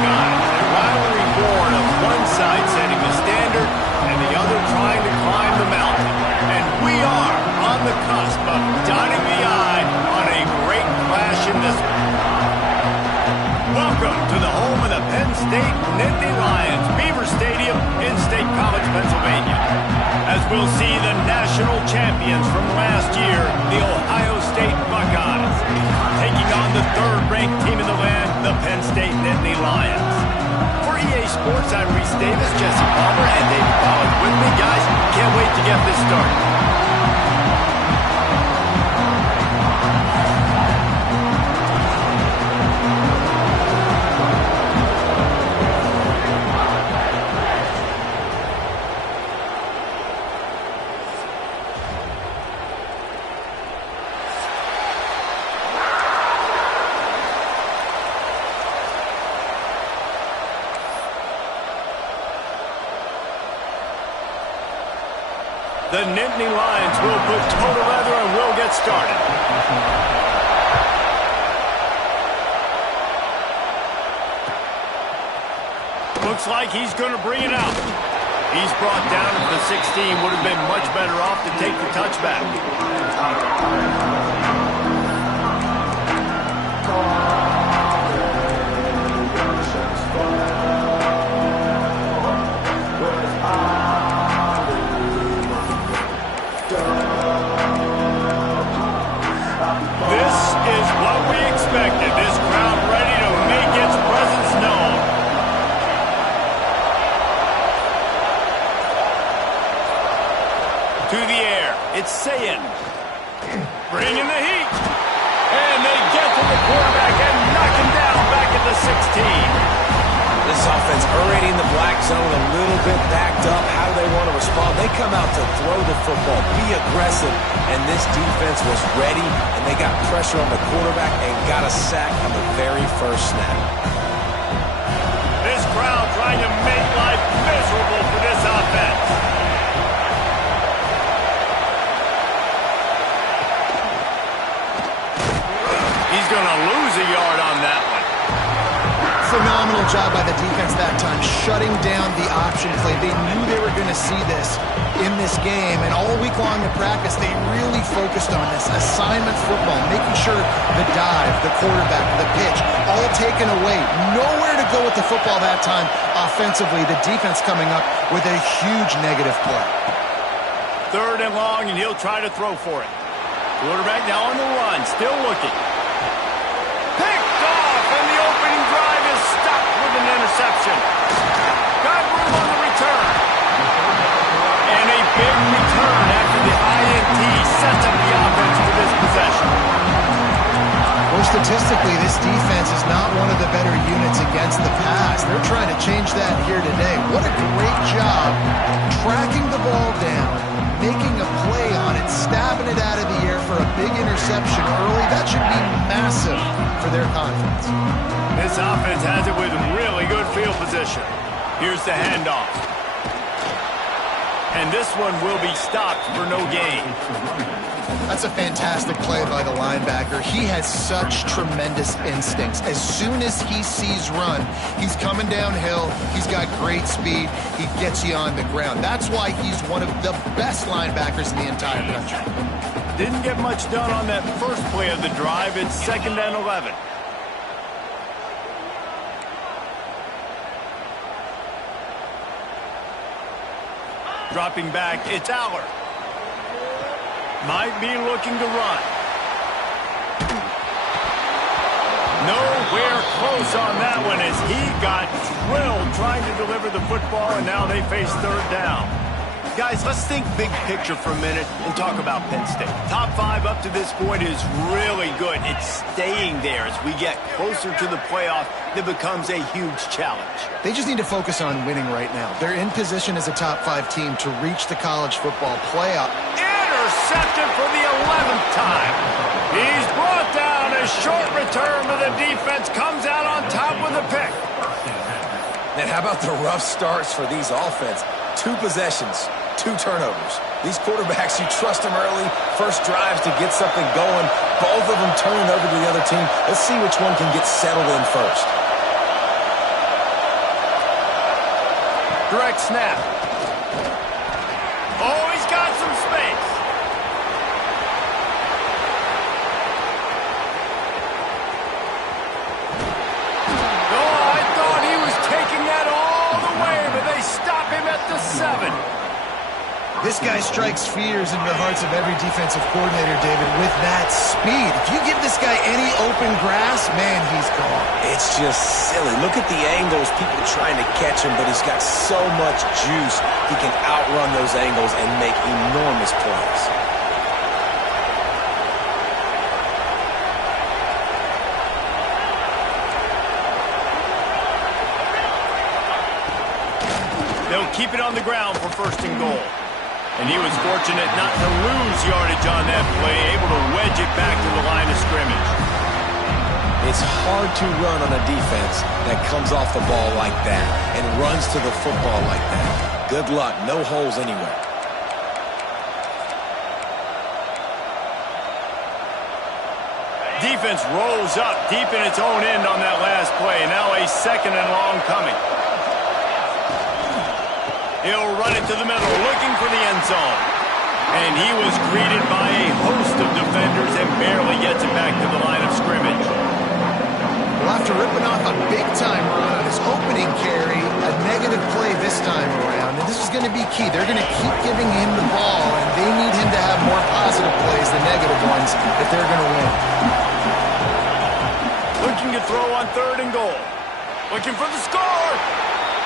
Buckeyes. A rivalry born of one side setting the standard and the other trying to climb the mountain. And we are on the cusp of dotting the I on a great clash in this one. Welcome to the home of the Penn State Nittany Lions, Beaver Stadium in State College, Pennsylvania. As we'll see the national champions from last year, the Ohio State Buckeyes, taking on the third-ranked team in the land, the Penn State Nittany Lions. For EA Sports, I'm Reese Davis, Jesse Palmer, and David Pollack with me. Guys, can't wait to get this started. The Nittany Lions will put total leather and will get started. Looks like he's going to bring it out. He's brought down to the 16. Would have been much better off to take the touchback. This crowd ready to make its presence known. To the air, it's Sayin. Bringing the heat. And they get to the quarterback and knock him down back at the 16. This offense already in the black zone, a little bit backed up. How do they want to respond? They come out to throw the football, be aggressive, and this defense was ready, and they got pressure on the quarterback and got a sack on the very first snap. This crowd trying to make life miserable for this offense. He's going to lose a yard on that one. Phenomenal job by the defense that time, shutting down the option play. They knew they were going to see this in this game, and all week long in practice, they really focused on this assignment football, making sure the dive, the quarterback, the pitch, all taken away. Nowhere to go with the football that time offensively. The defense coming up with a huge negative play. Third and long, and he'll try to throw for it. Quarterback now on the run, still looking. Picked off, and the opening drive is stopped with an interception. Got room on the return. And a big return after the INT sets up the offense for this possession. Well, statistically, this defense is not one of the better units against the pass. They're trying to change that here today. What a great job tracking the ball down, making a play on it, stabbing it out of the air for a big interception early. That should be massive for their confidence. This offense has it with really good field position. Here's the handoff. And this one will be stopped for no gain. That's a fantastic play by the linebacker. He has such tremendous instincts. As soon as he sees run, he's coming downhill. He's got great speed. He gets you on the ground. That's why he's one of the best linebackers in the entire country. Didn't get much done on that first play of the drive. It's 2nd and 11. Dropping back, it's Aller. Might be looking to run. Nowhere close on that one as he got drilled trying to deliver the football, and now they face third down. Guys, let's think big picture for a minute and talk about Penn State. Top 5 up to this point is really good. It's staying there as we get closer to the playoff. That becomes a huge challenge. They just need to focus on winning right now. They're in position as a top 5 team to reach the college football playoff. Intercepted for the 11th time. He's brought down. A short return, but the defense comes out on top with a pick. And how about the rough starts for these offense? 2 possessions, 2 turnovers. These quarterbacks, you trust them early, first drives to get something going. Both of them turning over to the other team. Let's see which one can get settled in first. Direct snap. Oh, he's got some space. Oh, I thought he was taking that all the way, but they stop him at the 7. This guy strikes fears into the hearts of every defensive coordinator, David, with that speed. If you give this guy any open grass, man, he's gone. It's just silly. Look at the angles, people trying to catch him, but he's got so much juice. He can outrun those angles and make enormous plays. They'll keep it on the ground for 1st and goal. And he was fortunate not to lose yardage on that play, able to wedge it back to the line of scrimmage. It's hard to run on a defense that comes off the ball like that and runs to the football like that. Good luck. No holes anywhere. Defense rolls up deep in its own end on that last play. Now a 2nd and long coming. He'll run it to the middle, looking for the end zone. And he was greeted by a host of defenders and barely gets it back to the line of scrimmage. Well, after ripping off a big-time run on his opening carry, a negative play this time around. And this is going to be key. They're going to keep giving him the ball, and they need him to have more positive plays than negative ones if they're going to win. Looking to throw on 3rd and goal. Looking for the score.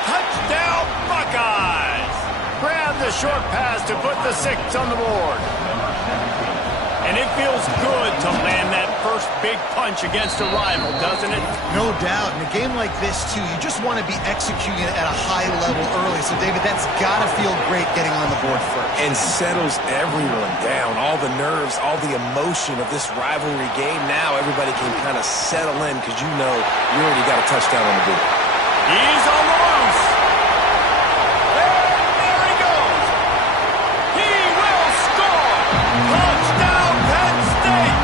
Touchdown, Buckeyes! Grab the short pass to put the 6 on the board. And it feels good to land that first big punch against a rival, doesn't it? No doubt. In a game like this, too, you just want to be executing at a high level early. So, David, that's got to feel great getting on the board first. And settles everyone down. All the nerves, all the emotion of this rivalry game. Now everybody can kind of settle in because you know you already got a touchdown on the board. He's on the loose. And there he goes. He will score. Touchdown, Penn State.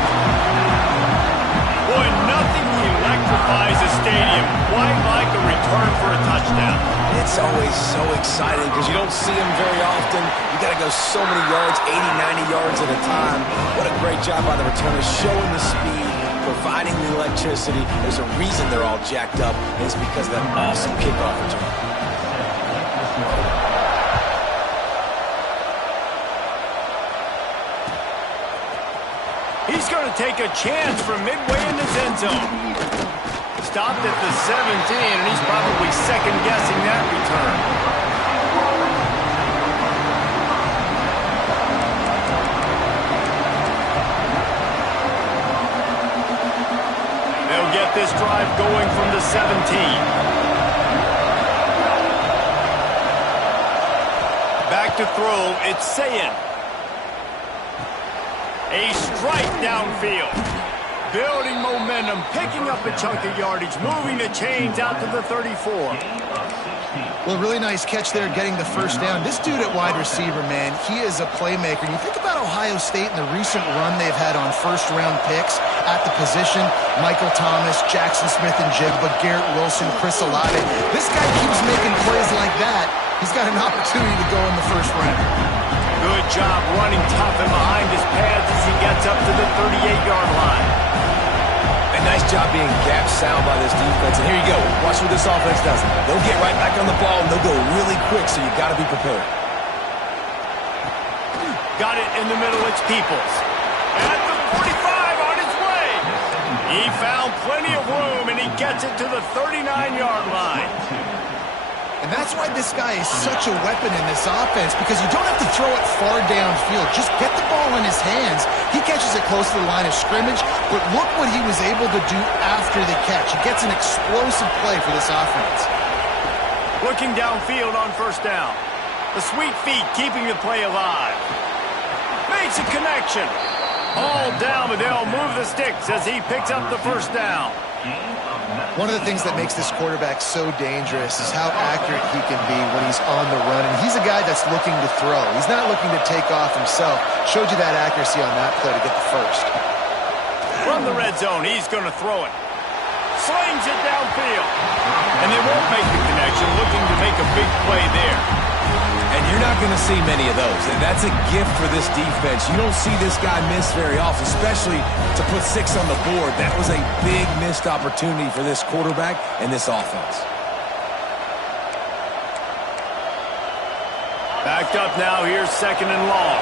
Boy, nothing electrifies a stadium quite like a return for a touchdown. It's always so exciting because you don't see them very often. You got to go so many yards, 80, 90 yards at a time. What a great job by the returners, showing the speed, providing the electricity. There's a reason they're all jacked up, and it's because of that awesome kickoff return. He's going to take a chance from midway in his end zone. Stopped at the 17, and he's probably second-guessing that return. They'll get this drive going from the 17. Back to throw, it's Sayin. A strike downfield. Building momentum, picking up a chunk of yardage, moving the chains out to the 34. Well, really nice catch there, getting the first down. This dude at wide receiver, man, he is a playmaker. And you think about Ohio State and the recent run they've had on first-round picks at the position. Michael Thomas, Jackson Smith and Jigba, Garrett Wilson, Chris Olave. This guy keeps making plays like that. He's got an opportunity to go in the first round. Good job running tough and behind his pads as he gets up to the 38-yard line. A nice job being gap sound by this defense. And here you go. Watch what this offense does. They'll get right back on the ball, and they'll go really quick, so you got to be prepared. Got it in the middle. It's Peoples. At the 45 on his way. He found plenty of room, and he gets it to the 39-yard line. And that's why this guy is such a weapon in this offense, because you don't have to throw it far downfield. Just get the ball in his hands. He catches it close to the line of scrimmage, but look what he was able to do after the catch. He gets an explosive play for this offense. Looking downfield on first down. The sweet feet keeping the play alive. Makes a connection. All down, but they'll move the sticks as he picks up the first down. One of the things that makes this quarterback so dangerous is how accurate he can be when he's on the run. And he's a guy that's looking to throw. He's not looking to take off himself. Showed you that accuracy on that play to get the first. From the red zone, he's going to throw it. Slings it downfield. And they won't make the connection. action, looking to make a big play there. And you're not going to see many of those. And that's a gift for this defense. You don't see this guy miss very often, especially to put 6 on the board. That was a big missed opportunity for this quarterback and this offense. Backed up now, here's 2nd and long.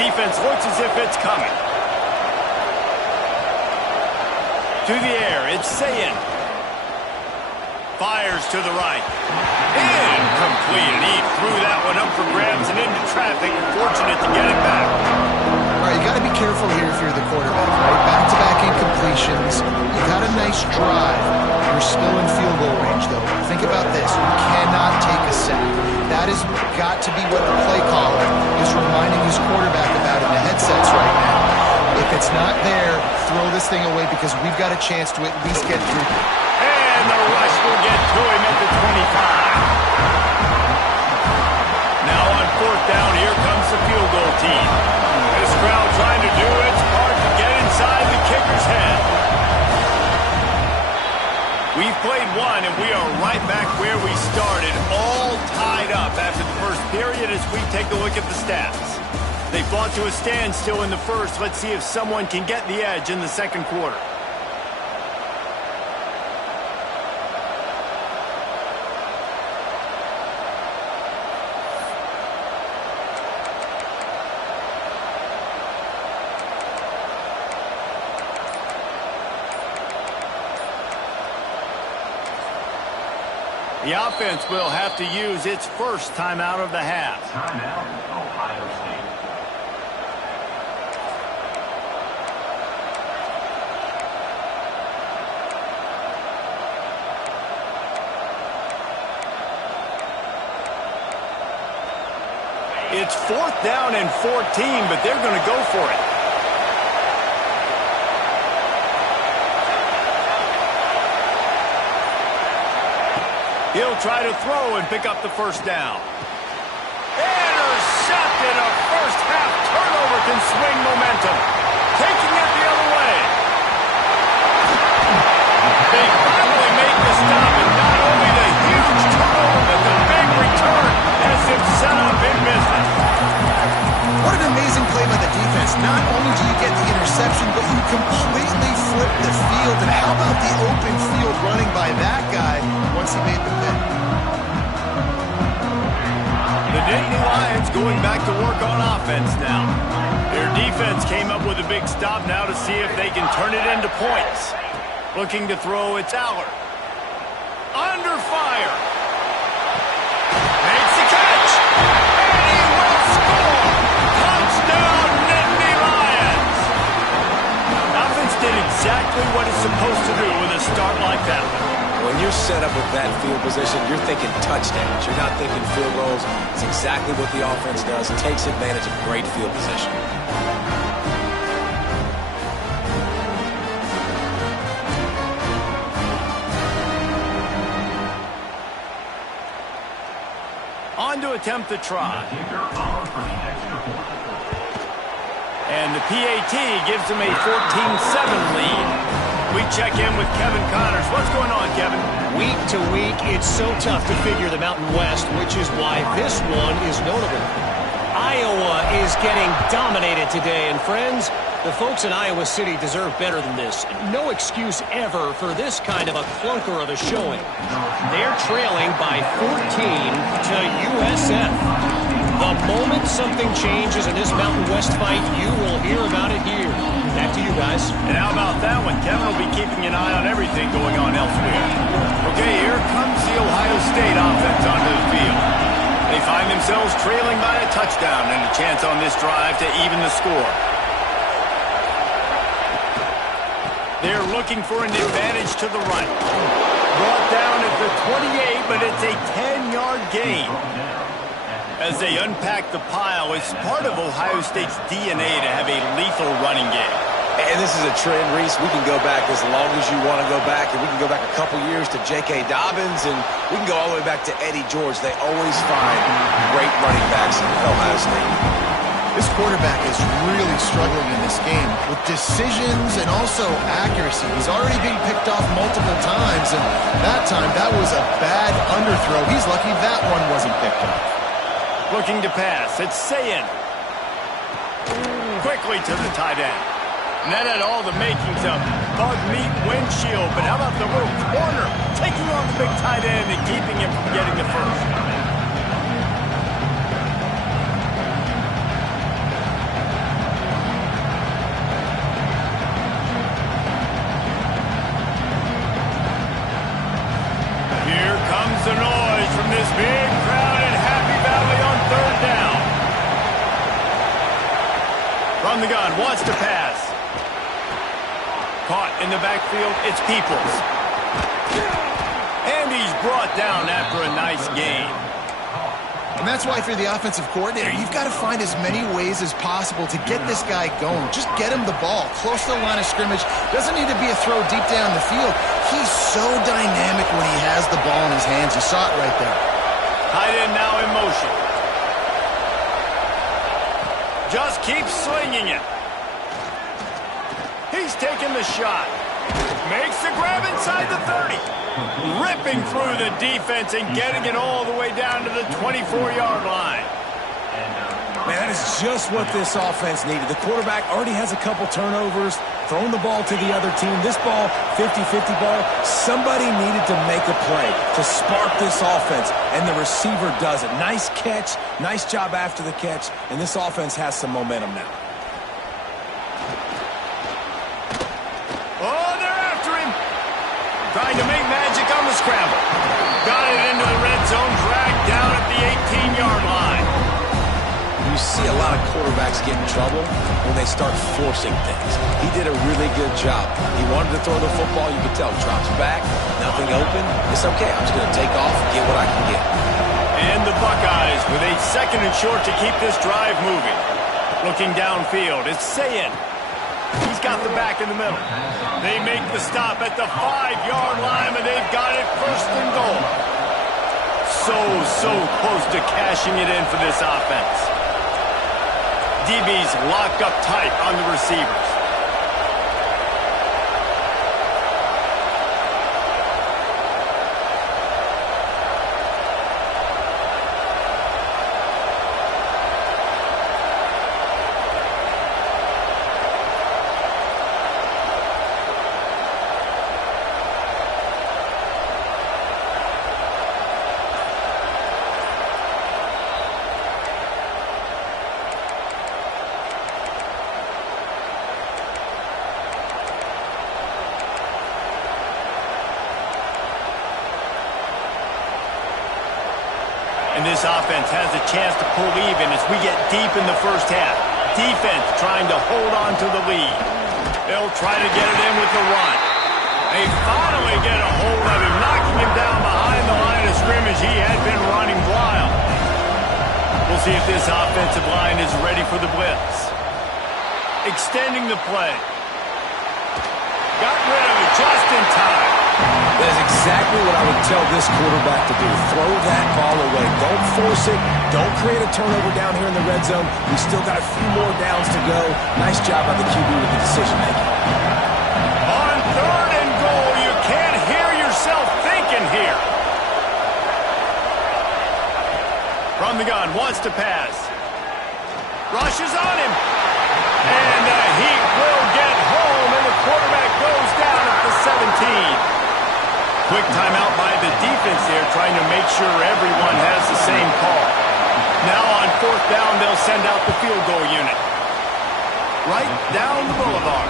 Defense looks as if it's coming. To the air, it's Sayin. Fires to the right. Incomplete. And he threw that one up for grabs and into traffic. Fortunate to get it back. All right, you got to be careful here if you're the quarterback, right? Back-to-back incompletions. You got a nice drive. You're still in field goal range, though. Think about this. You cannot take a sack. That has got to be what the play caller is reminding his quarterback about in the headsets right now. If it's not there, throw this thing away because we've got a chance to at least get through. And the rush will get to him at the 25. Now on 4th down, here comes the field goal team. This crowd trying to do its part to get inside the kicker's head. We've played one, and we are right back where we started, all tied up after the first period as we take a look at the stats. They fought to a standstill in the first. Let's see if someone can get the edge in the second quarter. The offense will have to use its first timeout of the half. Timeout, Ohio State. It's 4th down and 14, but they're going to go for it. He'll try to throw and pick up the first down. Intercepted. A first half turnover can swing momentum. Taking it the other way. They finally make the stop, and not only the huge turnover, but the big return as if set up in business. What an amazing play by the defense. Not only do you get the interception, but you completely flip the field. And how about the open field running by that guy once he made the pick? The Nittany Lions going back to work on offense now. Their defense came up with a big stop now to see if they can turn it into points. Looking to throw, it's Aller. Under fire. Makes the catch. And he will score. Touchdown, Nittany Lions. Offense did exactly what it's supposed to do with a start like that. When you're set up with that field position, you're thinking touchdowns. You're not thinking field goals. It's exactly what the offense does. It takes advantage of great field position. On to attempt the try. And the PAT gives them a 14-7 lead. We check in with Kevin Connors. What's going on, Kevin? Week to week, it's so tough to figure the Mountain West, which is why this one is notable. Iowa is getting dominated today, and friends, the folks in Iowa City deserve better than this. No excuse ever for this kind of a clunker of a showing. They're trailing by 14 to USF. The moment something changes in this Mountain West fight, you will hear about it here. Back to you guys. And how about that one? Kevin will be keeping an eye on everything going on elsewhere. Okay, here comes the Ohio State offense onto the field. They find themselves trailing by a touchdown and a chance on this drive to even the score. They're looking for an advantage to the right. Brought down at the 28, but it's a 10-yard gain. As they unpack the pile, it's part of Ohio State's DNA to have a lethal running game. And this is a trend, Reese. We can go back as long as you want to go back, and we can go back a couple years to J.K. Dobbins, and we can go all the way back to Eddie George. They always find great running backs in Ohio State. This quarterback is really struggling in this game with decisions and also accuracy. He's already been picked off multiple times, and that time, that was a bad underthrow. He's lucky that one wasn't picked off. Looking to pass. It's Sayin. Quickly to the tight end. And that had all the makings of bug meat windshield. But how about the little corner? Taking on the big tight end and keeping him from getting the first. The noise from this big crowd in Happy Valley on third down. From the gun, wants to pass. Caught in the backfield, it's Peoples. And he's brought down after a nice gain. And that's why if you're the offensive coordinator, you've got to find as many ways as possible to get this guy going. Just get him the ball close to the line of scrimmage. Doesn't need to be a throw deep down the field. He's so dynamic when he has the ball in his hands. You saw it right there. Tight end now in motion. Just keep slinging it. He's taking the shot. Makes the grab inside the 30. Ripping through the defense and getting it all the way down to the 24-yard line. Man, that is just what this offense needed. The quarterback already has a couple turnovers, throwing the ball to the other team. This ball, 50-50 ball, somebody needed to make a play to spark this offense, and the receiver does it. Nice catch, nice job after the catch, and this offense has some momentum now. Oh, they're after him. Trying to make magic on the scramble. Got it into the red zone, dragged down at the 18-yard line. You see a lot of quarterbacks get in trouble when they start forcing things. He did a really good job. He wanted to throw the football. You could tell. Drops back, nothing open. It's okay. I'm just going to take off and get what I can get. And the Buckeyes with a 2nd and short to keep this drive moving. Looking downfield, it's Sayin. He's got the back in the middle. They make the stop at the 5-yard line, and they've got it 1st and goal. So close to cashing it in for this offense. DB's locked up tight on the receivers. And this offense has a chance to pull even as we get deep in the first half. Defense trying to hold on to the lead. They'll try to get it in with the run. They finally get a hold of him, knocking him down behind the line of scrimmage. He had been running wild. We'll see if this offensive line is ready for the blitz. Extending the play. Got rid of it just in time. That is exactly what I would tell this quarterback to do. Throw that ball away. Don't force it. Don't create a turnover down here in the red zone. We still got a few more downs to go. Nice job by the QB with the decision-making. On 3rd and goal, you can't hear yourself thinking here. From the gun, wants to pass. Rushes on him. And the heat will get home, and the quarterback goes down at the 17. Quick timeout by the defense there, trying to make sure everyone has the same call. Now on 4th down, they'll send out the field goal unit. Right down the boulevard.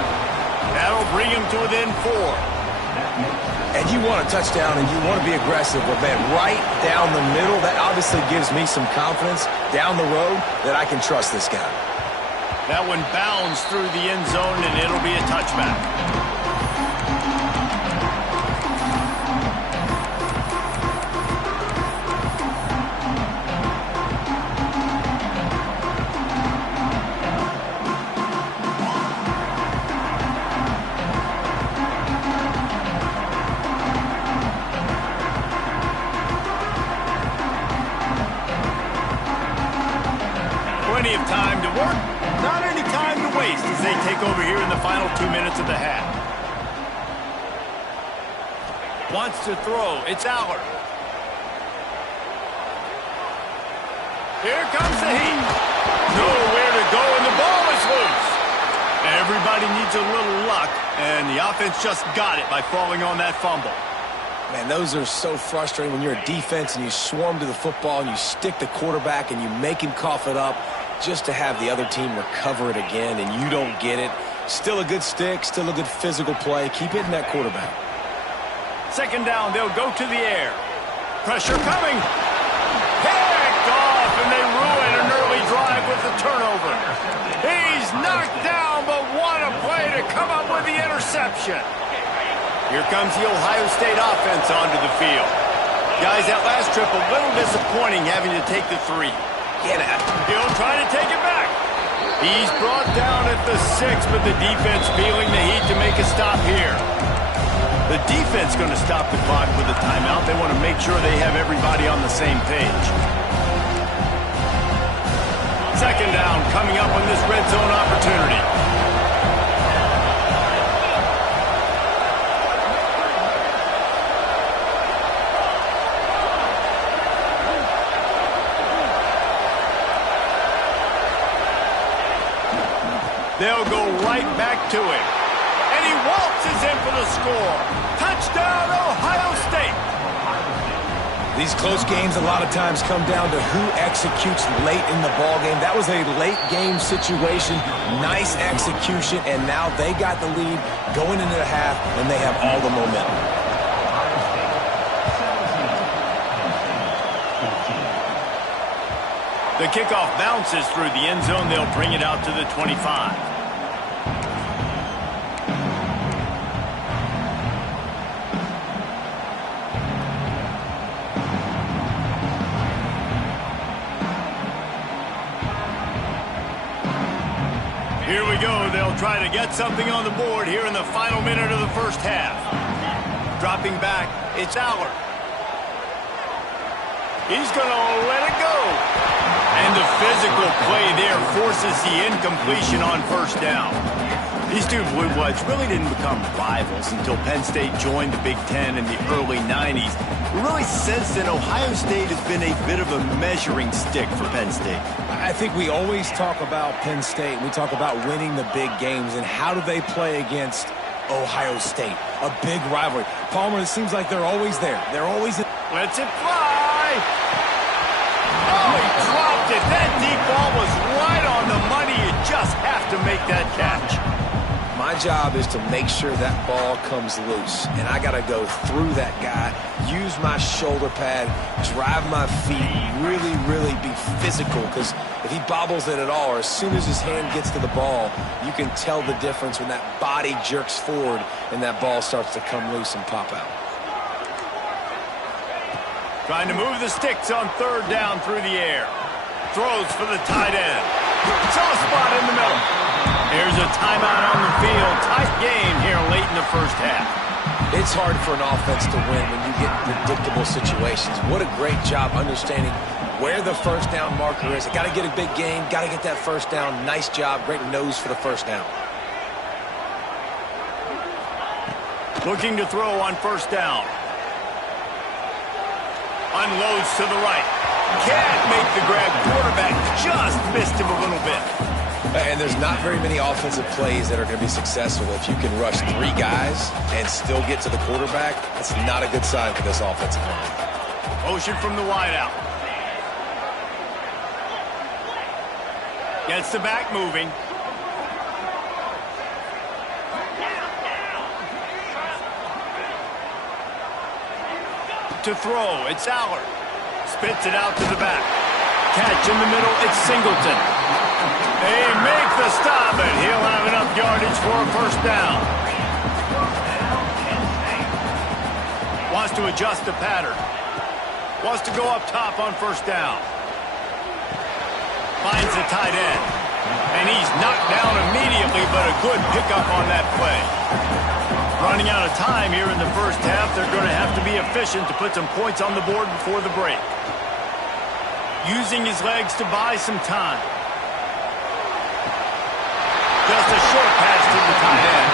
That'll bring him to within 4. And you want a touchdown and you want to be aggressive, but man, right down the middle, that obviously gives me some confidence down the road that I can trust this guy. That one bounds through the end zone, and it'll be a touchback. Plenty of time to work over here in the final 2 minutes of the half. Wants to throw. It's Aller. Here comes the heat. Nowhere to go, and the ball is loose. Everybody needs a little luck, and the offense just got it by falling on that fumble. Man, those are so frustrating when you're a defense and you swarm to the football and you stick the quarterback and you make him cough it up just to have the other team recover it again, and you don't get it. Still a good stick, still a good physical play. Keep hitting that quarterback. Second down, they'll go to the air. Pressure coming. Picked off, and they ruin an early drive with the turnover. He's knocked down, but what a play to come up with the interception. Here comes the Ohio State offense onto the field. Guys, that last trip, a little disappointing having to take the 3. He'll try to take it back. He's brought down at the 6, but the defense feeling the heat to make a stop here. The defense going to stop the clock with a timeout. They want to make sure they have everybody on the same page. Second down coming up on this red zone opportunity. They'll go right back to him. And he waltzes in for the score. Touchdown, Ohio State. These close games a lot of times come down to who executes late in the ball game. That was a late game situation. Nice execution, and now they got the lead going into the half, and they have all the momentum. The kickoff bounces through the end zone. They'll bring it out to the 25. Here we go. They'll try to get something on the board here in the final minute of the first half. Dropping back, it's Aller. He's going to let it go. And the physical play there forces the incompletion on first down. These two Blue Bloods really didn't become rivals until Penn State joined the Big Ten in the early 90s. We really sense that Ohio State has been a bit of a measuring stick for Penn State. I think we always talk about Penn State. We talk about winning the big games, and how do they play against Ohio State? A big rivalry. Palmer, it seems like they're always there. They're always in. Lets it fly. Oh, he dropped it. That deep ball was right on the money. You just have to make that catch. My job is to make sure that ball comes loose, and I got to go through that guy, use my shoulder pad, drive my feet, really be physical, because if he bobbles it at all, or as soon as his hand gets to the ball, you can tell the difference when that body jerks forward and that ball starts to come loose and pop out. Trying to move the sticks on third down through the air. Throws for the tight end. Soft spot in the middle. Here's a timeout on the field. Tight game here late in the first half. It's hard for an offense to win when you get predictable situations. What a great job understanding where the first down marker is. Got to get a big gain. Got to get that first down. Nice job. Great nose for the first down. Looking to throw on first down. Unloads to the right. Can't make the grab. Quarterback just missed him a little bit. And there's not very many offensive plays that are going to be successful. If you can rush 3 guys and still get to the quarterback, that's not a good sign for this offensive line. Motion from the wideout. Gets the back moving. To throw, it's Aller. Spits it out to the back. Catch in the middle, it's Singleton. They make the stop, and he'll have enough yardage for a first down. Wants to adjust the pattern. Wants to go up top on first down. Finds the tight end. And he's knocked down immediately, but a good pickup on that play. Running out of time here in the first half. They're going to have to be efficient to put some points on the board before the break. Using his legs to buy some time. Just a short pass the tight end.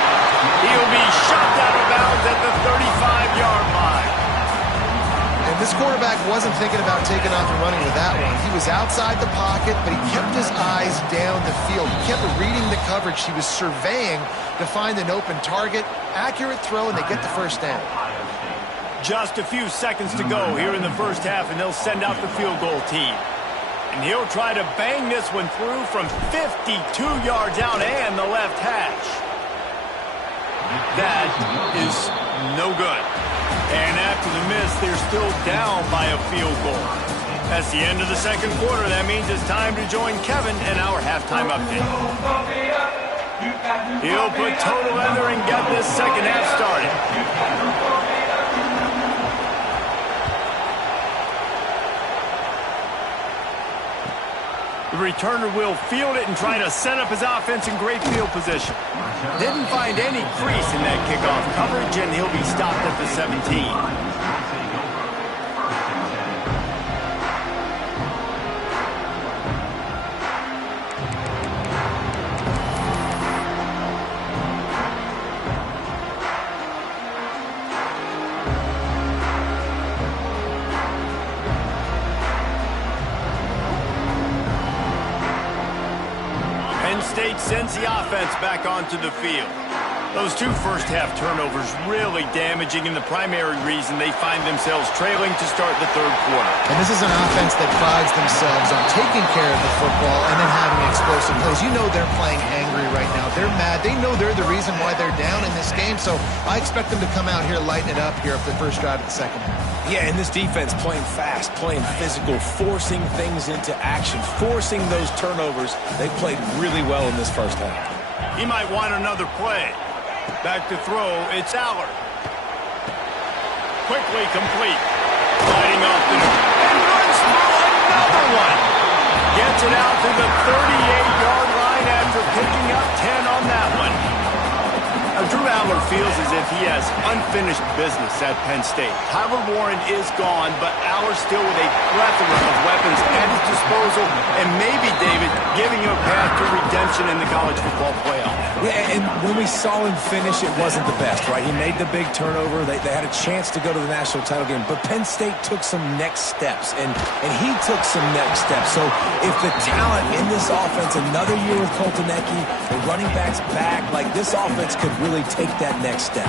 He'll be shoved out of bounds at the 35-yard line. And this quarterback wasn't thinking about taking off and running with that one. He was outside the pocket, but he kept his eyes down the field. He kept reading the coverage. He was surveying to find an open target. Accurate throw, and they get the first down. Just a few seconds to go here in the first half, and they'll send out the field goal team. And he'll try to bang this one through from 52 yards out and the left hash. That is no good. And after the miss, they're still down by a field goal. That's the end of the second quarter. That means it's time to join Kevin in our halftime update. He'll put total leather and get this second half started. The returner will field it and try to set up his offense in great field position. Didn't find any crease in that kickoff coverage, and he'll be stopped at the 17. Penn State sends the offense back onto the field. Those two first-half turnovers really damaging, and the primary reason they find themselves trailing to start the third quarter. And this is an offense that prides themselves on taking care of the football and then having explosive plays. You know they're playing angry right now. They're mad. They know they're the reason why they're down in this game, so I expect them to come out here, lighten it up here for the first drive of the second half. Yeah, and this defense playing fast, playing physical, forcing things into action, forcing those turnovers. They played really well in this first half. He might want another play. Back to throw, it's Aller. Quickly complete. Sliding off the and runs through another one. Gets it out to the 38-yard line after picking up 10 on that one. Now, Drew Aller feels as if he has unfinished business at Penn State. Tyler Warren is gone, but Aller still with a plethora of weapons at his disposal, and maybe, David, giving him a path to redemption in the college football playoff. Yeah, and when we saw him finish, it wasn't the best, right? He made the big turnover. They had a chance to go to the national title game, but Penn State took some next steps, and he took some next steps. So if the talent in this offense, another year with Coltonecki, the running backs back, like this offense could really take that next step.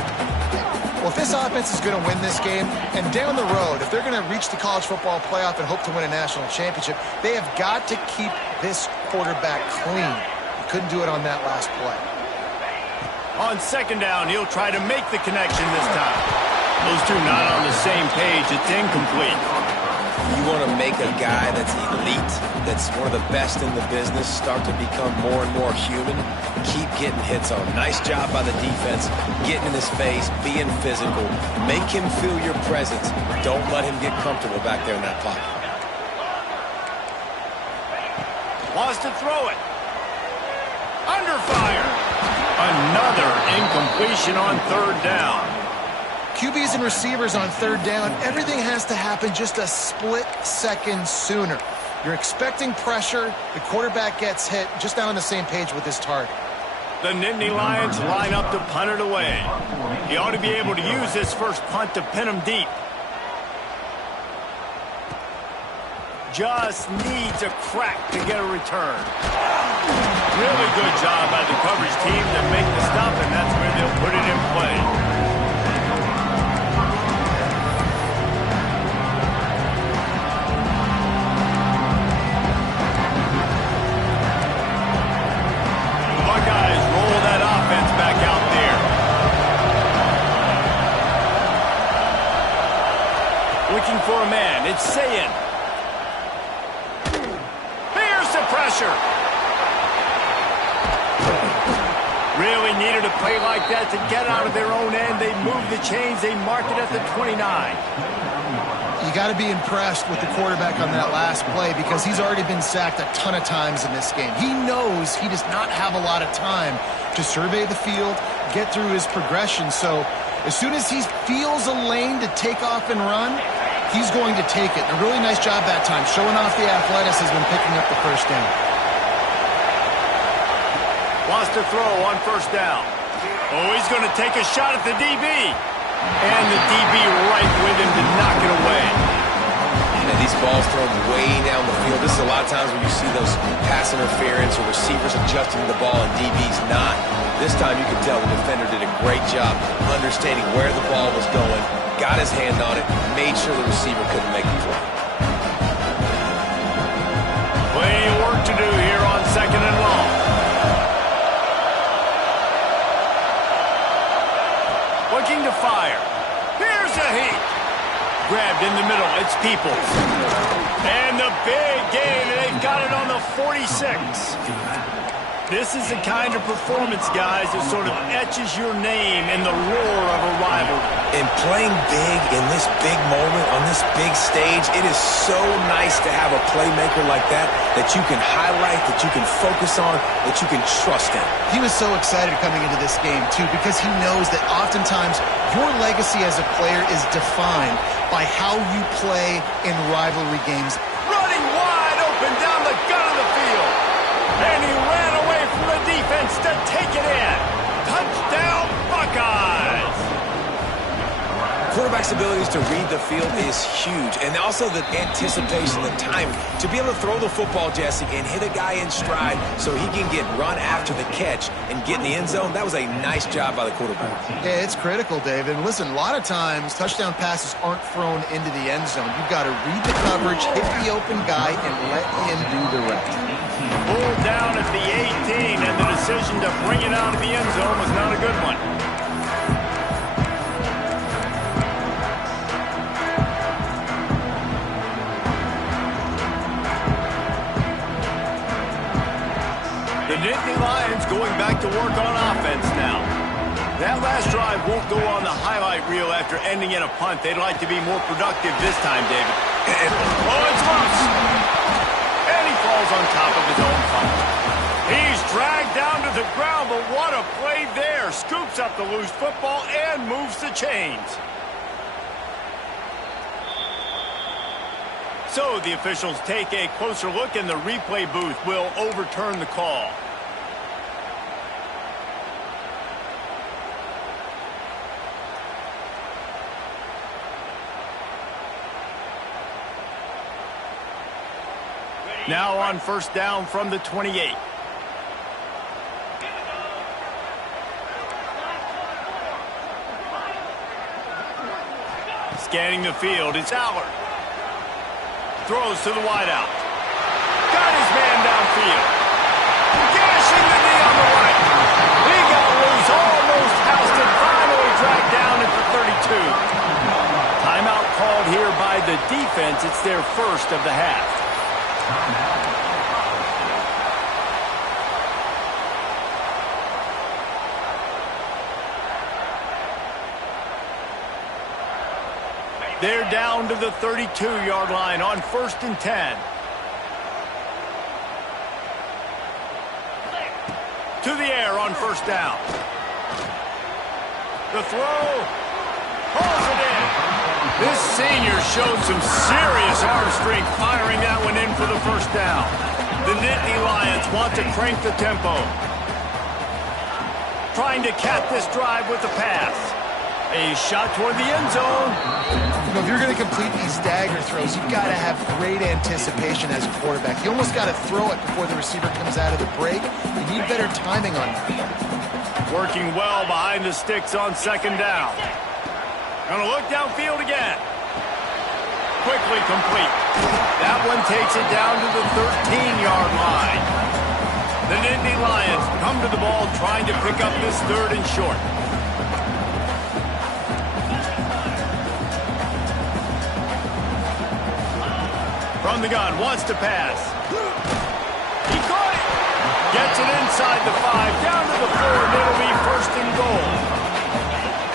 Well, if this offense is going to win this game, and down the road, if they're going to reach the college football playoff and hope to win a national championship, they have got to keep this quarterback clean. He couldn't do it on that last play. On second down, he'll try to make the connection this time. Those two not on the same page. It's incomplete. You want to make a guy that's elite, that's one of the best in the business, start to become more and more human, keep getting hits on him. Nice job by the defense, getting in his face, being physical. Make him feel your presence. Don't let him get comfortable back there in that pocket. Wants to throw it. Under fire. Another incompletion on third down. QBs and receivers on third down, everything has to happen just a split second sooner. You're expecting pressure, the quarterback gets hit, just not on the same page with his target. The Nittany Lions line up to punt it away. He ought to be able to use this first punt to pin him deep. Just needs a crack to get a return. Really good job by the coverage team to make the stop, and that's where they'll put it in play. Buckeyes roll that offense back out there. Looking for a man. It's Sayin. Here's the pressure. Really needed a play like that to get out of their own end. They move the chains. They mark it at the 29. You got to be impressed with the quarterback on that last play because he's already been sacked a ton of times in this game. He knows he does not have a lot of time to survey the field, get through his progression. So as soon as he feels a lane to take off and run, he's going to take it. A really nice job that time, showing off the athleticism and picking up the first down. Wants to throw on first down. Oh, he's going to take a shot at the DB. And the DB right with him to knock it away. And these balls thrown way down the field. This is a lot of times when you see those pass interference or receivers adjusting the ball and DB's not. This time you can tell the defender did a great job understanding where the ball was going, got his hand on it, made sure the receiver couldn't make the play. Plenty of work to do here on second and long. Looking to fire. Here's a heat. Grabbed in the middle. It's Peoples. And the big gain. They've got it on the 46. This is the kind of performance, guys, that sort of etches your name in the roar of a rivalry. And playing big in this big moment, on this big stage, it is so nice to have a playmaker like that you can highlight, that you can focus on, that you can trust in. He was so excited coming into this game, too, because he knows that oftentimes your legacy as a player is defined by how you play in rivalry games. Running wide open down the gut of the field. And he ran away from the defense to take it in. Touchdown, Buckeyes! Quarterback's abilities to read the field is huge. And also the anticipation, the timing. To be able to throw the football, Jesse, and hit a guy in stride so he can get run after the catch and get in the end zone, that was a nice job by the quarterback. Yeah, it's critical, David. And listen, a lot of times touchdown passes aren't thrown into the end zone. You've got to read the coverage, hit the open guy, and let him do the rest. Pulled down at the 18, and the decision to bring it out of the end zone was not a good one. The Nittany Lions going back to work on offense now. That last drive won't go on the highlight reel after ending in a punt. They'd like to be more productive this time, David. Oh, it's loose! And he falls on top of his own punt. He's dragged down to the ground, but what a play there. Scoops up the loose football and moves the chains. So the officials take a closer look, and the replay booth will overturn the call. Now on first down from the 28. Scanning the field, it's Allard. Throws to the wideout. Got his man downfield. Gashing the knee on the right. He got loose, almost ousted, finally dragged down at the 32. Timeout called here by the defense. It's their first of the half. They're down to the 32-yard line on 1st and 10. To the air on first down. The throw. Pulls it in. This senior showed some serious arm strength firing that one in for the first down. The Nittany Lions want to crank the tempo. Trying to cap this drive with the pass. A shot toward the end zone. You know, if you're going to complete these dagger throws, you've got to have great anticipation as a quarterback. You almost got to throw it before the receiver comes out of the break. You need better timing on that. Working well behind the sticks on second down. Gonna look downfield again. Quickly complete. That one takes it down to the 13-yard line. The Nittany Lions come to the ball trying to pick up this third and short. From the gun, wants to pass. He caught it. Gets it inside the 5, down to the 4, and it'll be first and goal.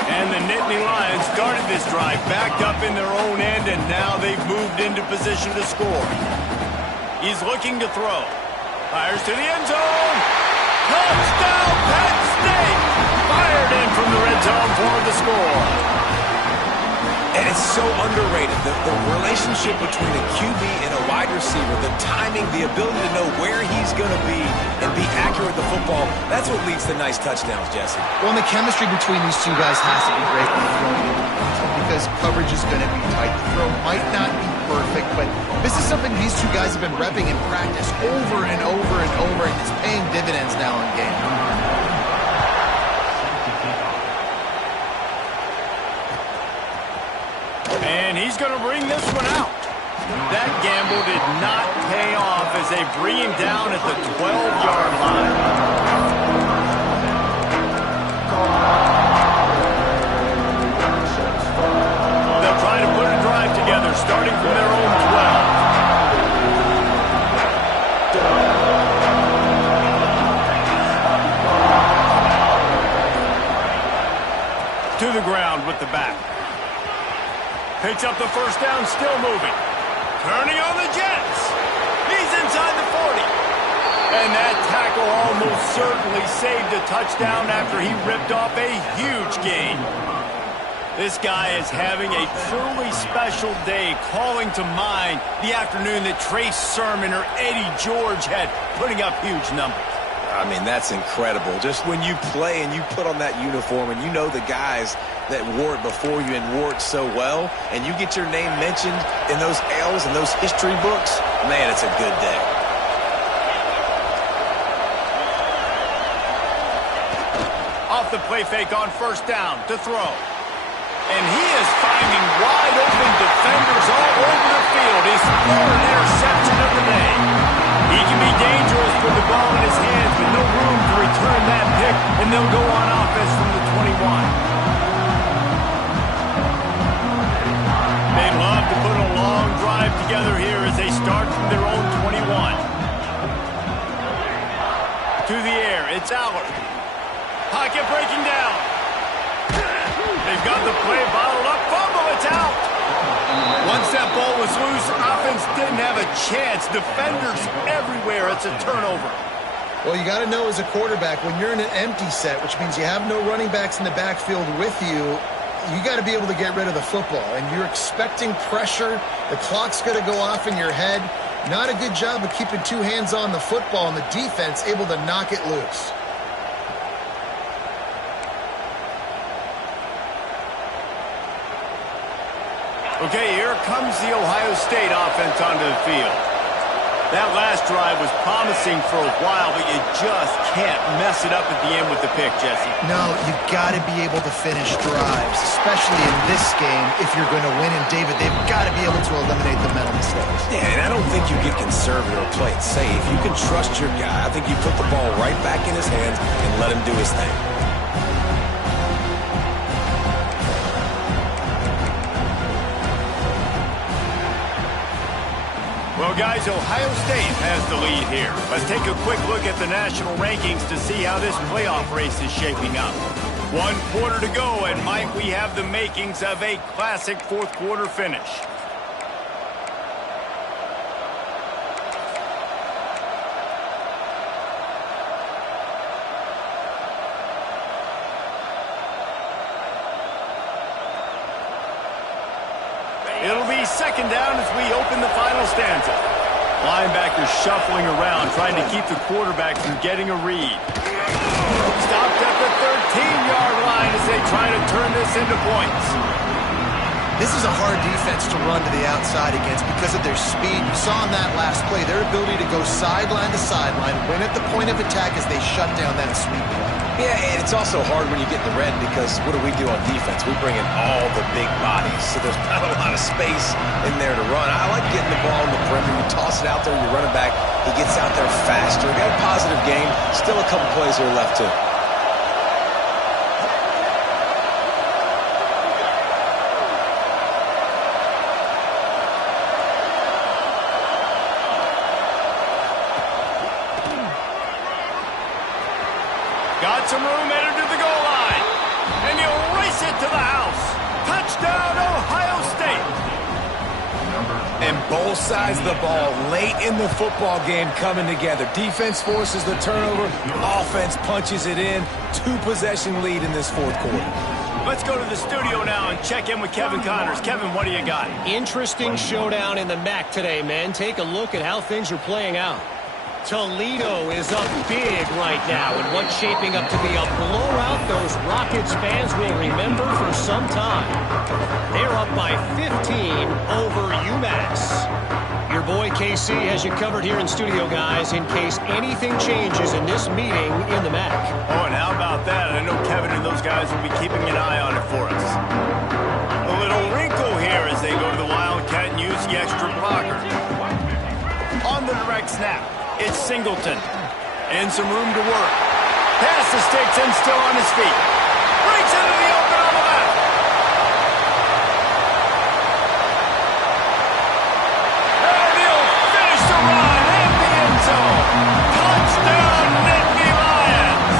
And the Nittany Lions started this drive backed up in their own end, and now they've moved into position to score. He's looking to throw. Fires to the end zone. Touchdown, Penn State! Fired in from the red zone for the score. And it's so underrated. The relationship between a QB and a wide receiver, the timing, the ability to know where he's going to be and be accurate with the football, that's what leads to nice touchdowns, Jesse. Well, and the chemistry between these two guys has to be great when they're throwing into the end zone because coverage is going to be tight. The throw might not be perfect, but this is something these two guys have been repping in practice over and over and over, and it's paying dividends now in game. And he's going to bring this one out. That gamble did not pay off as they bring him down at the 12-yard line. They'll try to put a drive together, starting from their own 12. To the ground with the back. Picks up the first down, still moving. Turning on the Jets. He's inside the 40. And that tackle almost certainly saved a touchdown after he ripped off a huge gain. This guy is having a truly special day, calling to mind the afternoon that Trace Sermon or Eddie George had, putting up huge numbers. I mean, that's incredible. Just when you play and you put on that uniform and you know the guys that wore it before you and wore it so well, and you get your name mentioned in those L's and those history books, man, it's a good day. Off the play fake on first down to throw. And he is finding wide open defenders all over the field. His third interception of the day. He can be dangerous with the ball in his hands, but no room to return that pick, and they'll go on offense from the 21. They love to put a long drive together here as they start from their own 21. To the air, it's Allard. Pocket breaking down. They've got the play bottled up. Fumble, it's out. Once that ball was loose, offense didn't have a chance. Defenders everywhere. It's a turnover. Well, you got to know as a quarterback, when you're in an empty set, which means you have no running backs in the backfield with you, you got to be able to get rid of the football. And you're expecting pressure. The clock's going to go off in your head. Not a good job of keeping two hands on the football, and the defense able to knock it loose. Okay, here comes the Ohio State offense onto the field. That last drive was promising for a while, but you just can't mess it up at the end with the pick, Jesse. No, you got to be able to finish drives, especially in this game if you're going to win. And, David, they've got to be able to eliminate the mental mistakes. Yeah, and I don't think you get conservative or play it safe. You can trust your guy. I think you put the ball right back in his hands and let him do his thing. Well, guys, Ohio State has the lead here. Let's take a quick look at the national rankings to see how this playoff race is shaping up. 1 quarter to go, and might we have the makings of a classic fourth quarter finish. It'll be second down as we open the final stanza. Linebackers shuffling around, trying to keep the quarterback from getting a read. Stopped at the 13-yard line as they try to turn this into points. This is a hard defense to run to the outside against because of their speed. You saw in that last play their ability to go sideline to sideline, win at the point of attack as they shut down that sweep play. Yeah, and it's also hard when you get the red because what do we do on defense? We bring in all the big bodies, so there's not a lot of space in there to run. I like getting the ball in the perimeter. You toss it out there, you run it back. He gets out there faster. Got a positive game. Still a couple plays here left, too. Got some room, headed to the goal line. And he'll race it to the house. Touchdown, Ohio State. And both sides of the ball late in the football game coming together. Defense forces the turnover. Offense punches it in. 2-possession lead in this fourth quarter. Let's go to the studio now and check in with Kevin Connors. Kevin, what do you got? Interesting showdown in the MAC today, men. Take a look at how things are playing out. Toledo is up big right now in what's shaping up to be a blowout those Rockets fans will remember for some time. They're up by 15 over UMass. Your boy KC has you covered here in studio, guys, in case anything changes in this meeting in the MAC. Oh, and how about that? I know Kevin and those guys will be keeping an eye on it for us. A little wrinkle here as they go to the Wildcat and use the extra blocker. On the direct snap, it's Singleton. And some room to work. Pass the sticks and still on his feet. Breaks into the open on the left. And he'll finish the run in the end zone. Touchdown, Nittany Lions.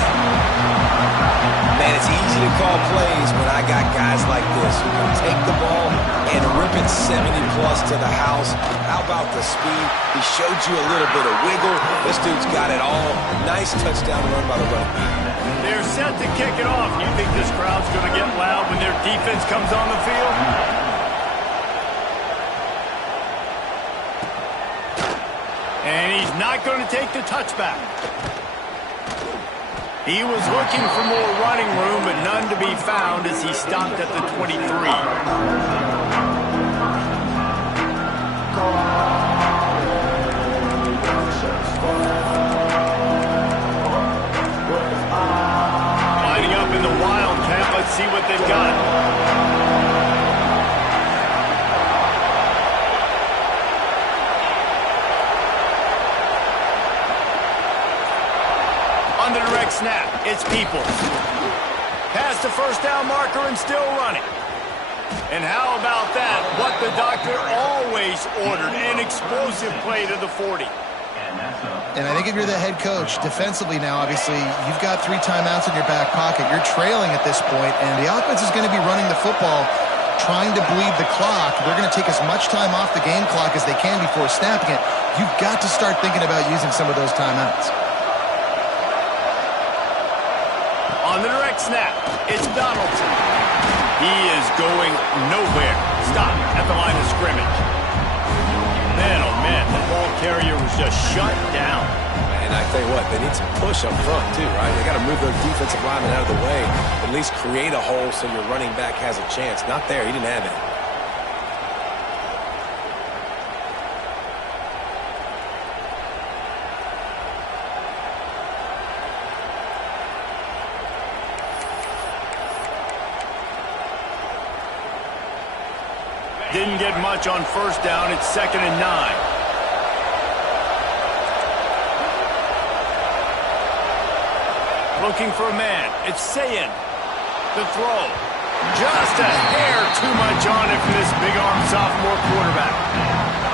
Man, it's easy to call plays when I got guys like this who can take the ball and rip it 70-plus to the house. How about the speed? He showed you a little bit of wiggle. This dude's got it all. Nice touchdown run by the running back. They're set to kick it off. You think this crowd's going to get loud when their defense comes on the field? And he's not going to take the touchback. He was looking for more running room, but none to be found as he stopped at the 23. Lining up in the Wildcat. Let's see what they've got. On the direct snap, it's Peoples. Past the first down marker and still running. And how about that? What the doctor always ordered, an explosive play to the 40. And I think if you're the head coach, defensively now, obviously, you've got 3 timeouts in your back pocket. You're trailing at this point, and the offense is going to be running the football, trying to bleed the clock. They're going to take as much time off the game clock as they can before snapping it. You've got to start thinking about using some of those timeouts. On the direct snap, it's Donaldson. He is going nowhere. Stop at the line of scrimmage. Man, oh man, the ball carrier was just shut down. And I tell you what, they need some push up front too, right? They got to move their defensive linemen out of the way, at least create a hole so your running back has a chance. Not there, he didn't have it. Didn't get much on first down. It's 2nd and 9. Looking for a man. It's Sayin. The throw. Just a hair too much on it for this big-arm sophomore quarterback.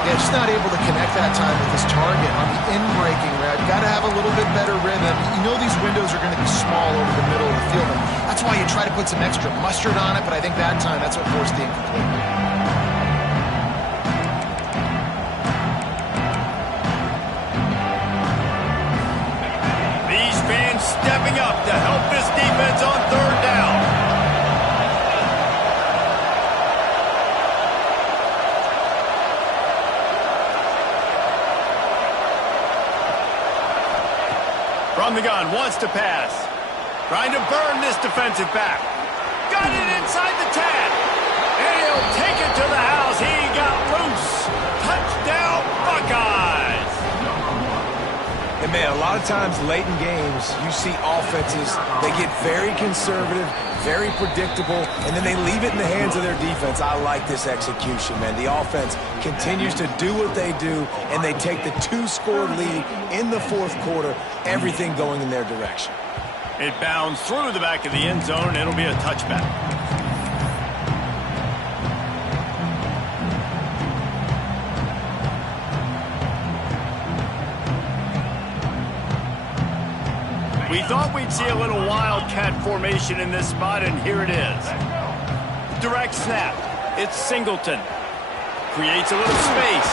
Yeah, just not able to connect that time with his target on the in-breaking route. Got to have a little bit better rhythm. You know these windows are going to be small over the middle of the field. And that's why you try to put some extra mustard on it, but I think that time that's what forced the incomplete. Stepping up to help this defense on 3rd down. From the gun, wants to pass. Trying to burn this defensive back. Got it inside the 10. And he'll take it to the house. He got loose. Touchdown, Buckeyes. And man, a lot of times late in games, you see offenses, they get very conservative, very predictable, and then they leave it in the hands of their defense. I like this execution, man. The offense continues to do what they do, and they take the 2-score lead in the 4th quarter, everything going in their direction. It bounds through the back of the end zone, and it'll be a touchback. We thought we'd see a little Wildcat formation in this spot, and here it is. Direct snap. It's Singleton. Creates a little space.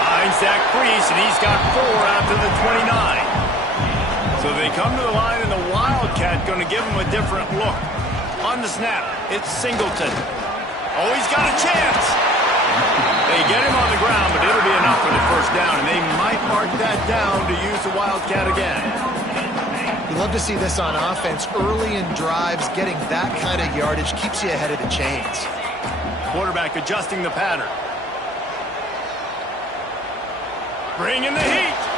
Finds that crease, and he's got 4 out to the 29. So they come to the line, and the Wildcat going to give him a different look. On the snap, it's Singleton. Oh, he's got a chance. They get him on the ground, but it'll be enough for the first down, and they might mark that down to use the Wildcat again. You love to see this on offense. Early in drives, getting that kind of yardage keeps you ahead of the chains. Quarterback adjusting the pattern. Bringing the heat.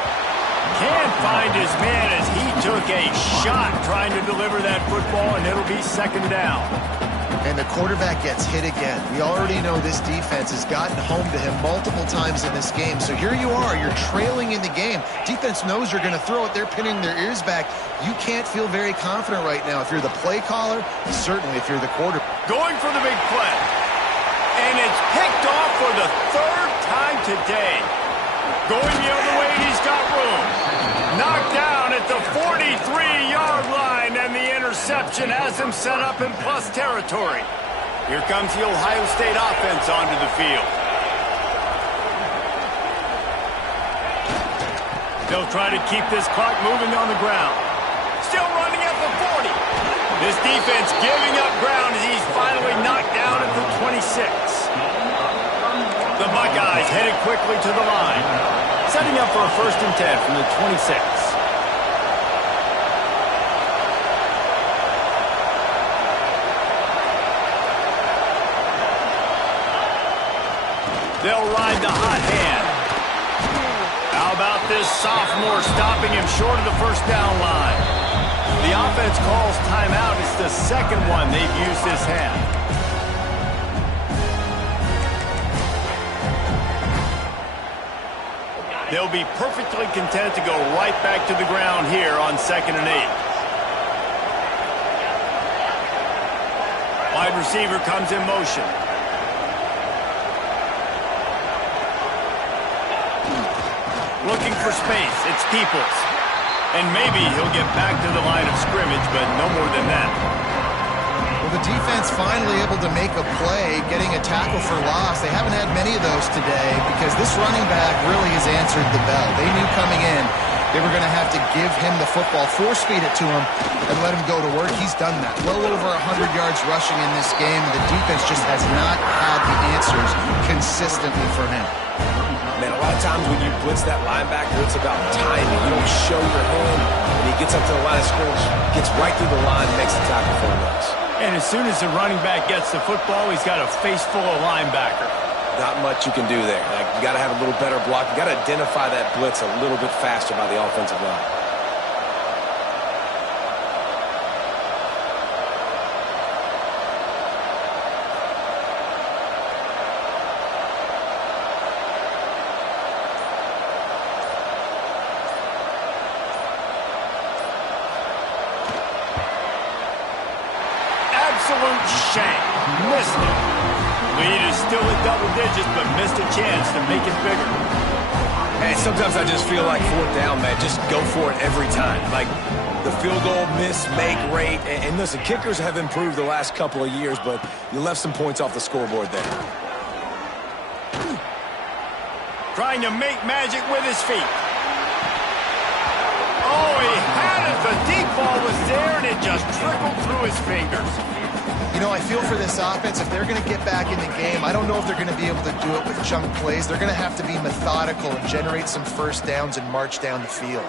Can't find his man as he took a shot trying to deliver that football, and it'll be second down. And the quarterback gets hit again. We already know this defense has gotten home to him multiple times in this game. So here you are, you're trailing in the game. Defense knows you're going to throw it. They're pinning their ears back. You can't feel very confident right now. If you're the play caller, certainly if you're the quarterback. Going for the big play. And it's picked off for the third time today. Going the other way, he's got room. Knocked down at the 43-yard line, and the interception has him set up in plus territory. Here comes the Ohio State offense onto the field. They'll try to keep this clock moving on the ground. Still running at the 40. This defense giving up ground as he's finally knocked down at the 26. The Buckeyes headed quickly to the line, setting up for a 1st and 10 from the 26. They'll ride the hot hand. How about this sophomore stopping him short of the first down line? The offense calls timeout. It's the second one they've used this half. They'll be perfectly content to go right back to the ground here on 2nd and 8. Wide receiver comes in motion. Looking for space. It's Peoples. And maybe he'll get back to the line of scrimmage, but no more than that. Well, the defense finally able to make a play, getting a tackle for loss. They haven't had many of those today because this running back really has answered the bell. They knew coming in they were going to have to give him the football, force-feed it to him, and let him go to work. He's done that. Well over 100 yards rushing in this game. The defense just has not had the answers consistently for him. Man, a lot of times when you blitz that linebacker, it's about timing. You don't show your hand, and he gets up to the line of scrimmage, gets right through the line, makes the tackle for a loss. And as soon as the running back gets the football, he's got a face full of linebacker. Not much you can do there. Like, you got to have a little better block. You got to identify that blitz a little bit faster by the offensive line. Absolute shame. Missed it. Lead is still at double digits, but missed a chance to make it bigger. Hey, sometimes I just feel like 4th down, man. Just go for it every time. Like the field goal miss, make rate. And listen, kickers have improved the last couple of years, but you left some points off the scoreboard there. Trying to make magic with his feet. Oh, he had it. The deep ball was there, and it just trickled through his fingers. You know, I feel for this offense, if they're going to get back in the game, I don't know if they're going to be able to do it with chunk plays. They're going to have to be methodical and generate some first downs and march down the field.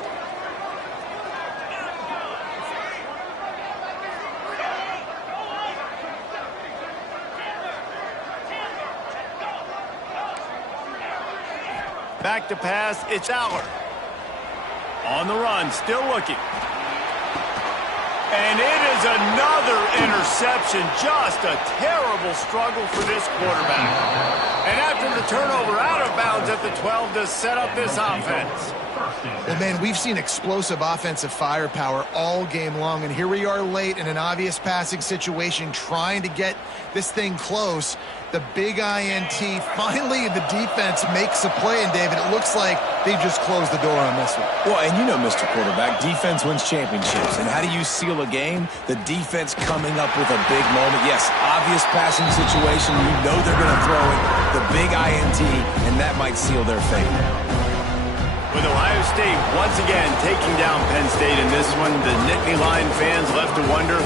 Back to pass, it's Aller. On the run, still looking. And it is another interception. Just a terrible struggle for this quarterback. And after the turnover, out of bounds at the 12 to set up this offense. Well, man, we've seen explosive offensive firepower all game long, and here we are late in an obvious passing situation trying to get this thing close. The big INT, finally the defense makes a play, and David, it looks like they've just closed the door on this one. Well, and you know, Mr. Quarterback, defense wins championships. And how do you seal a game? The defense coming up with a big moment. Yes, obvious passing situation. You know they're going to throw it. The big INT, and that might seal their fate. With Ohio State once again taking down Penn State in this one, the Nittany Lion fans left to wonder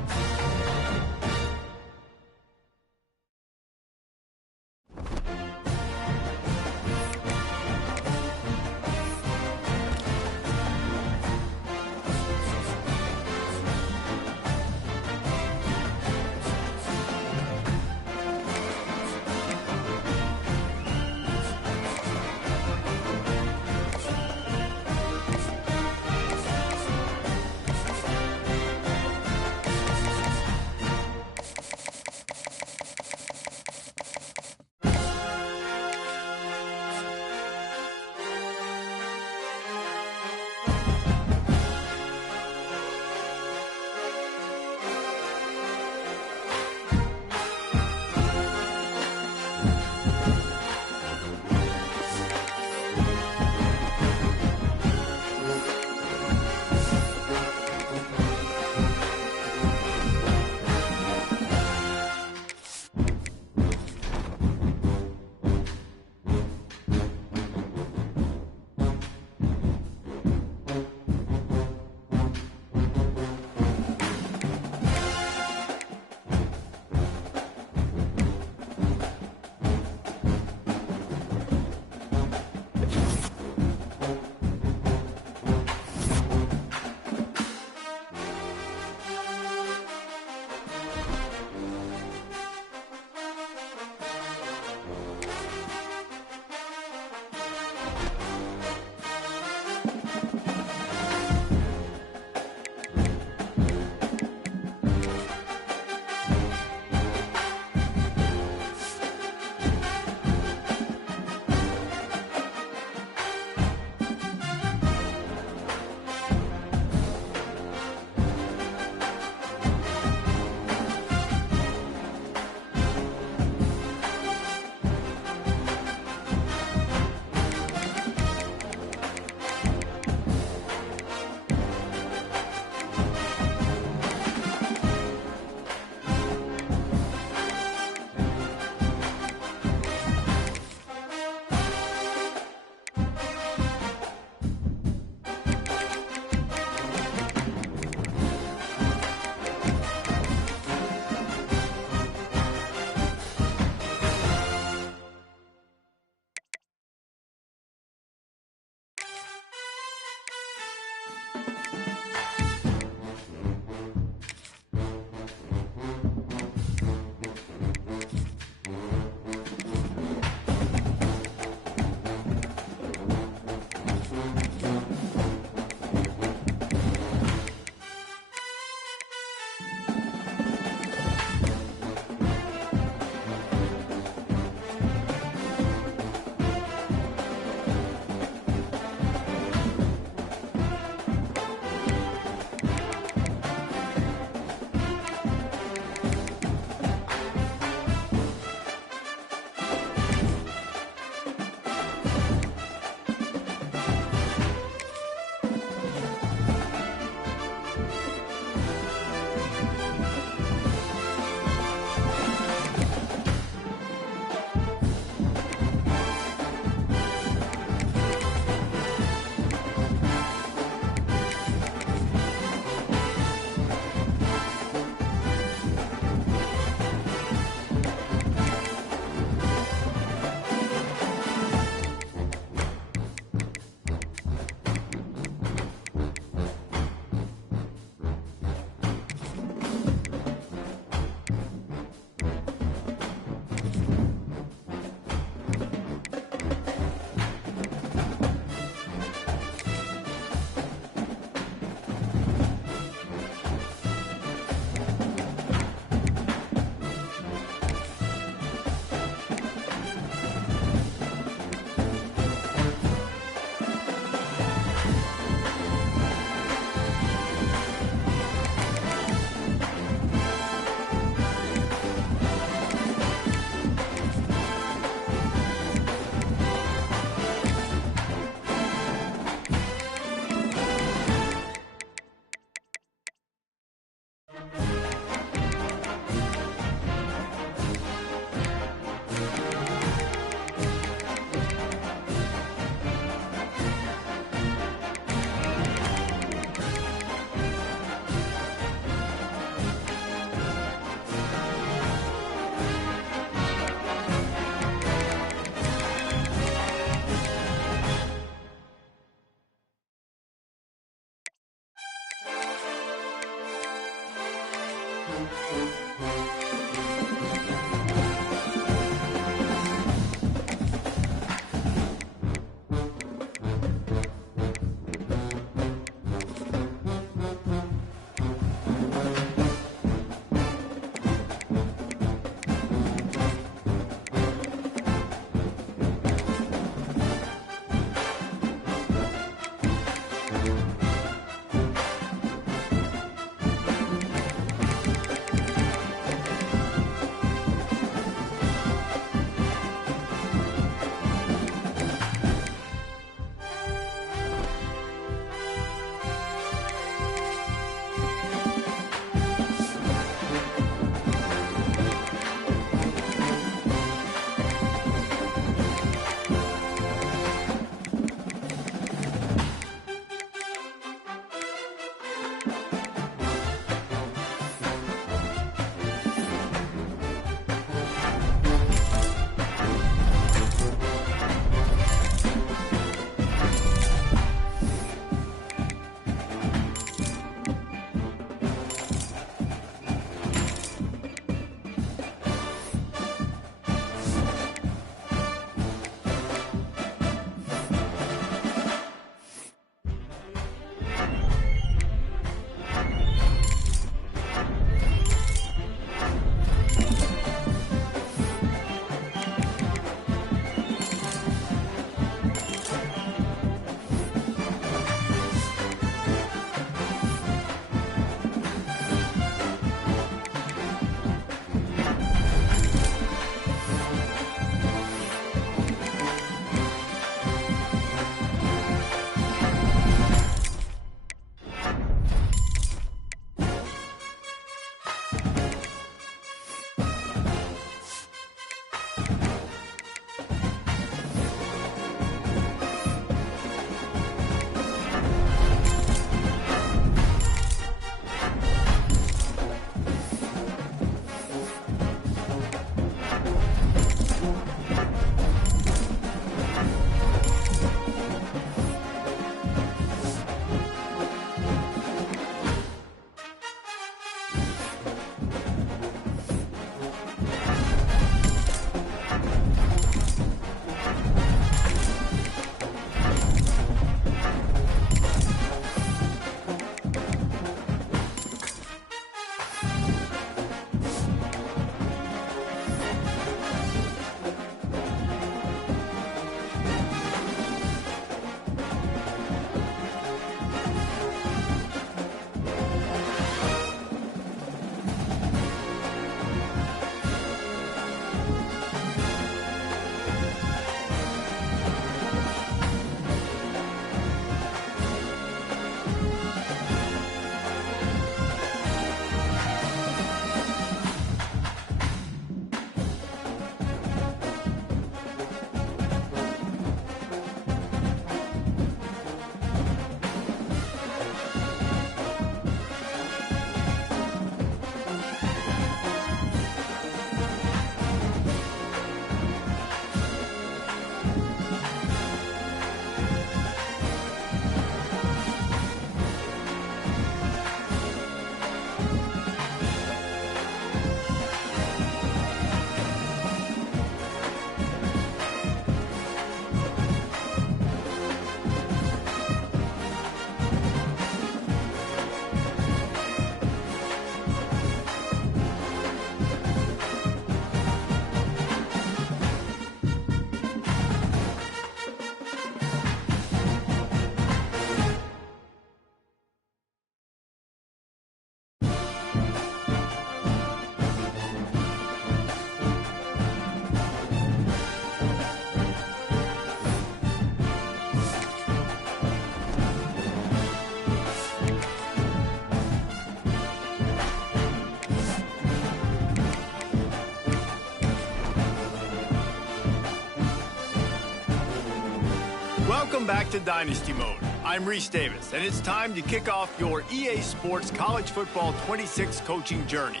Welcome back to Dynasty Mode. I'm Reese Davis, and it's time to kick off your EA Sports College Football 26 coaching journey.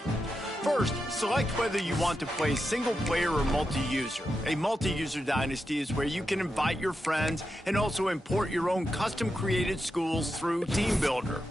First, select whether you want to play single-player or multi-user. A multi-user dynasty is where you can invite your friends and also import your own custom-created schools through Team Builder.